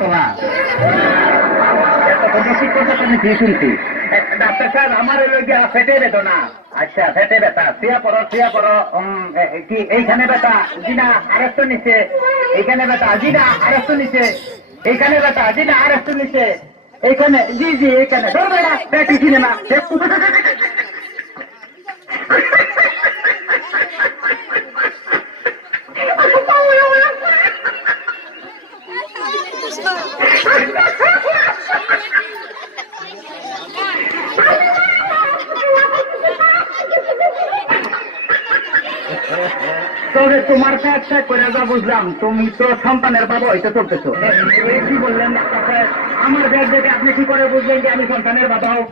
তোলা আমি কি শুনছি ডাক্তার সাহেব আমার ফেটে বেদনা আচ্ছা ফেটে ব্যথা শুয়া পড়ো কি এইখানে ব্যথা জি না আরেকটু নিচে এইখানে ব্যথা জি না আরেকটু নিচে এইখানে ব্যথা জি না আরেকটু নিচে এইখানে জি জি এইখানে ধরবে না পেটি সিনেমা তবে তোমার কাজটা করে যা বুঝলাম তুমি তো সন্তানের বাবা হইতে চলতেছো কি বললেন আমার ব্যাগ দেখে আপনি কি করে বুঝলেন যে আমি সন্তানের বাবা হোক